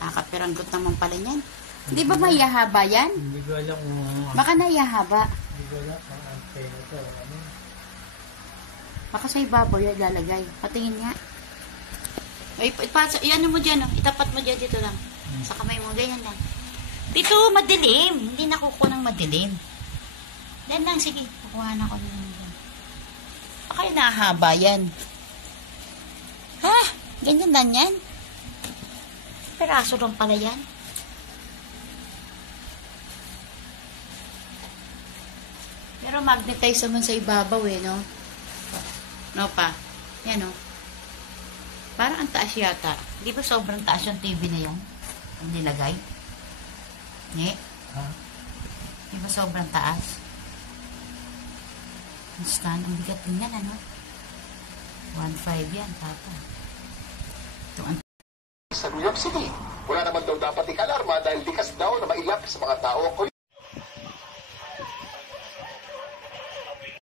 Nakakapiranggot naman pala yan. Hindi ba mayahaba yan? Hindi ko alam kung... Baka nayahaba. Hindi ko alam kung antena to. Ano? Baka sa ibabaw yan lalagay. Patingin nga. Ay, yan mo dyan, oh. Itapat mo dyan dito lang. Sa kamay mo, ganyan lang. Dito, madilim. Hindi nakukuha ng madilim. Yan lang, sige. Kukuha na ko ng... Baka yung nahaba yan. Ha? Ganyan lang yan? Peraso lang pala yan. Pero magnetize naman sa ibabaw eh, no? No pa? Yan, no? Parang ang taas yata. Di ba sobrang taas yung TV na yung ang nilagay? Nye? Ha? Di ba sobrang taas? Ang stand, ang bigat din yan, ano? 1.5 yan, tata. Ito ang... Sa New York City, wala naman daw dapat ikalarma dahil likas daw na mailap sa mga tao.